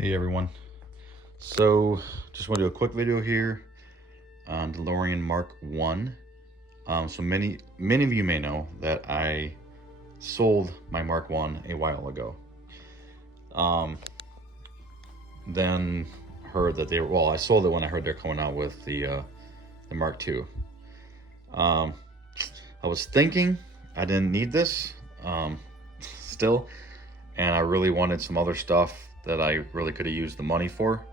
Hey everyone. So just want to do a quick video here on Delorean Mark 1. So many of you may know that I sold my Mark 1 a while ago. Then heard that I sold it when I heard they're coming out with the Mark 2. I was thinking I didn't need this still, and I really wanted some other stuff that I really could have used the money for.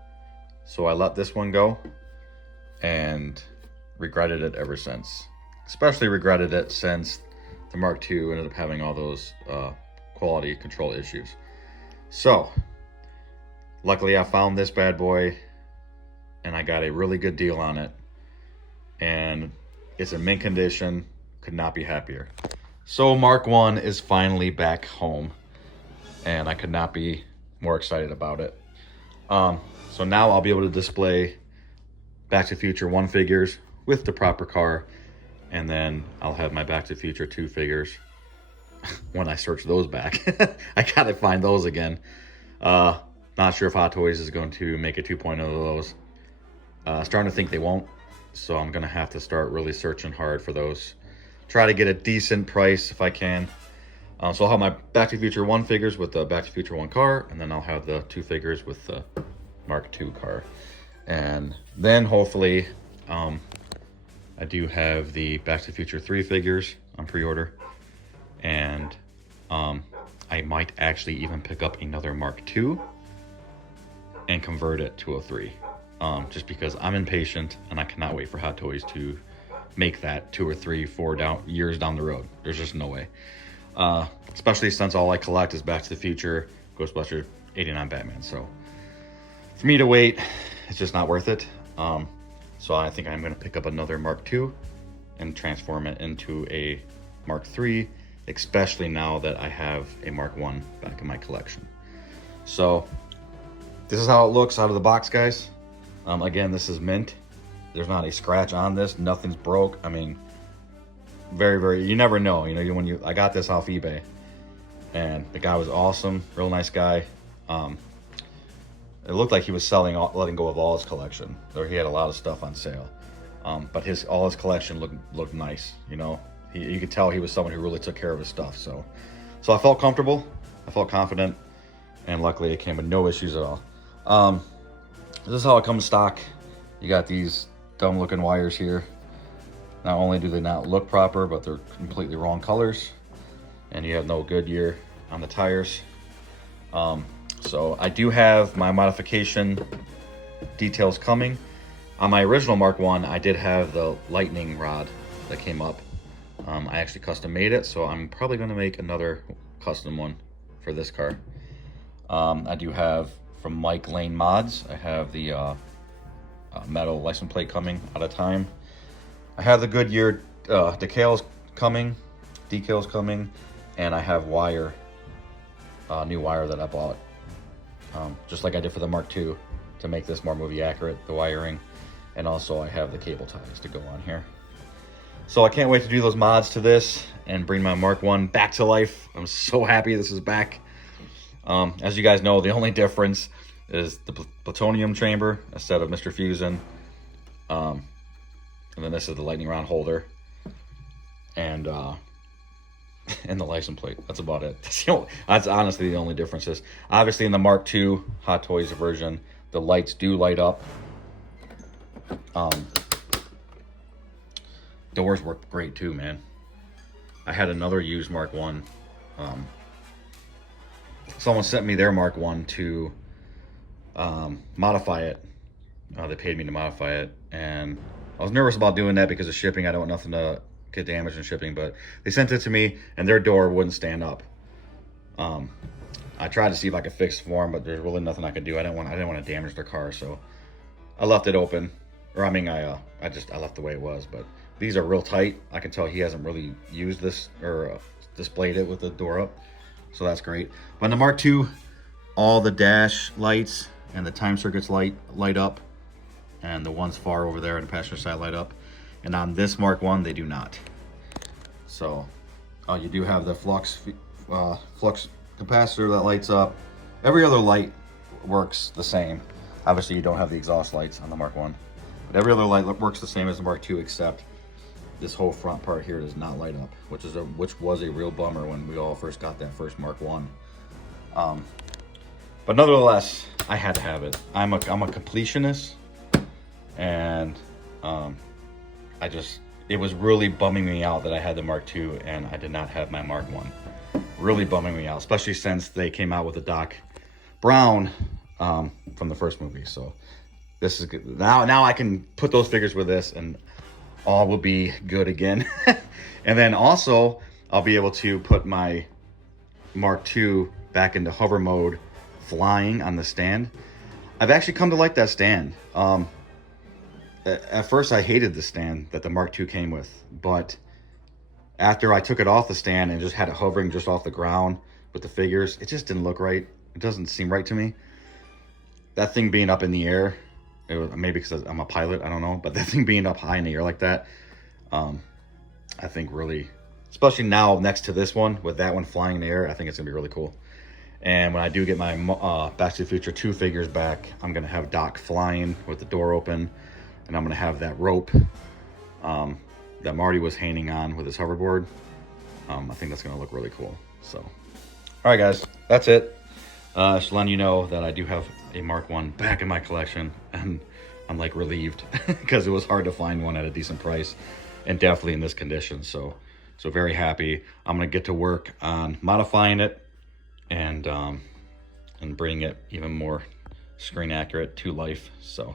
So I let this one go and regretted it ever since. Especially regretted it since the Mark II ended up having all those quality control issues. So luckily I found this bad boy and I got a really good deal on it. And it's in mint condition, could not be happier. So Mark 1 is finally back home and I could not be more excited about it. So now I'll be able to display Back to the Future 1 figures with the proper car, and then I'll have my Back to the Future 2 figures when I search those back. I gotta find those again. Not sure if Hot Toys is going to make a 2.0 of those. Starting to think they won't, so I'm gonna have to start really searching hard for those. Try to get a decent price if I can. So I'll have my Back to the Future 1 figures with the Back to the Future 1 car, and then I'll have the 2 figures with the Mark II car. And then hopefully, I do have the Back to the Future 3 figures on pre-order. And I might actually even pick up another Mark II and convert it to a 3. Just because I'm impatient and I cannot wait for Hot Toys to make that 2 or 3, 4 years down the road. There's just no way. Especially since all I collect is Back to the Future, Ghostbusters, 89 Batman. So for me to wait, it's just not worth it. So I think I'm going to pick up another Mark II and transform it into a Mark III, especially now that I have a Mark 1 back in my collection. So this is how it looks out of the box, guys. Again, this is mint. There's not a scratch on this. Nothing's broke. I mean, very, you never know. I got this off eBay, and the guy was awesome, real nice guy. It looked like he was letting go of all his collection. He had a lot of stuff on sale, but all his collection looked nice. You could tell he was someone who really took care of his stuff. So I felt comfortable, I felt confident, and luckily it came with no issues at all. This is how it comes stock. You got these dumb looking wires here. Not only do they not look proper, but they're completely wrong colors. And you have no Goodyear on the tires. So I do have my modification details coming. On my original Mark 1, I did have the lightning rod that came up. I actually custom made it, so I'm probably going to make another custom one for this car. I do have, from Mike Lane Mods, I have the metal license plate coming out of time. I have the Goodyear decals coming, and I have new wire that I bought, just like I did for the Mark II, to make this more movie accurate, the wiring, and also I have the cable ties to go on here. So I can't wait to do those mods to this and bring my Mark 1 back to life. I'm so happy this is back. As you guys know, the only difference is the plutonium chamber instead of Mr. Fusion. And then this is the lightning round holder, and the license plate. That's about it. That's honestly the only differences. Obviously, in the Mark II Hot Toys version, the lights do light up. Doors work great too, man. I had another used Mark 1. Someone sent me their Mark 1 to modify it. They paid me to modify it, and I was nervous about doing that because of shipping. I don't want nothing to get damaged in shipping, but they sent it to me and their door wouldn't stand up. I tried to see if I could fix it for them, but there's really nothing I could do. I didn't want to damage their car, so I left it open. Or I mean, I left the way it was. But these are real tight. I can tell he hasn't really used this or displayed it with the door up, so that's great. But in the Mark II, all the dash lights and the time circuits light up. And the ones far over there in the passenger side light up. And on this Mark 1, they do not. So you do have the flux capacitor that lights up. Every other light works the same. Obviously, you don't have the exhaust lights on the Mark 1. But every other light works the same as the Mark 2, except this whole front part here does not light up, which was a real bummer when we all first got that first Mark 1. But nevertheless, I had to have it. I'm a completionist, and it was really bumming me out that I had the Mark II and I did not have my Mark 1. Really bumming me out, especially since they came out with the Doc Brown from the first movie. So this is good. Now I can put those figures with this and all will be good again. And then also I'll be able to put my Mark II back into hover mode, flying on the stand. I've actually come to like that stand. At first I hated the stand that the Mark II came with, but after I took it off the stand and just had it hovering just off the ground with the figures, it just didn't look right. It doesn't seem right to me. That thing being up in the air, it was, maybe because I'm a pilot, I don't know, but that thing being up high in the air like that, I think really, especially now next to this one, with that one flying in the air, I think it's gonna be really cool. And when I do get my Back to the Future 2 figures back, I'm gonna have Doc flying with the door open, and I'm gonna have that rope that Marty was hanging on with his hoverboard. I think that's gonna look really cool. So, all right, guys, that's it. Just letting you know that I do have a Mark 1 back in my collection, and I'm like relieved because it was hard to find one at a decent price, and definitely in this condition. So very happy. I'm gonna get to work on modifying it and bringing it even more screen accurate to life. So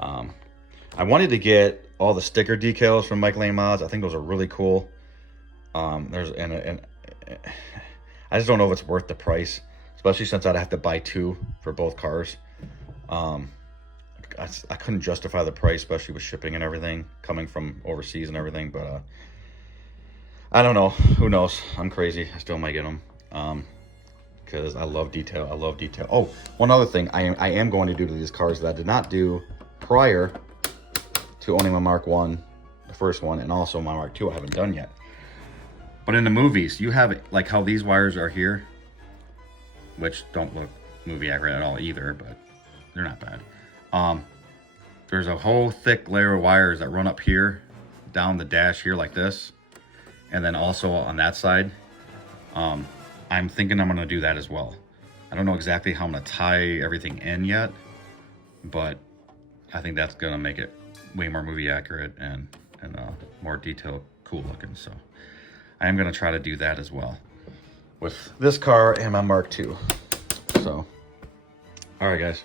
I wanted to get all the sticker decals from Mike Lane Mods. I think those are really cool. I just don't know if it's worth the price, especially since I'd have to buy 2 for both cars. I couldn't justify the price, especially with shipping and everything coming from overseas and everything. But I don't know. Who knows? I'm crazy. I still might get them because I love detail. I love detail. Oh, one other thing I am going to do to these cars that I did not do prior to owning my Mark 1, the first one, and also my Mark 2 I haven't done yet. But in the movies, you have it like how these wires are here, which don't look movie accurate at all either, but they're not bad. There's a whole thick layer of wires that run up here, down the dash here like this, and then also on that side. I'm thinking I'm gonna do that as well. I don't know exactly how I'm gonna tie everything in yet, but I think that's gonna make it way more movie accurate and more detailed, cool looking. So I am gonna try to do that as well with this car and my Mark II. So, all right, guys,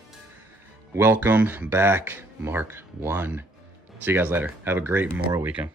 welcome back, Mark 1. See you guys later. Have a great Memorial weekend.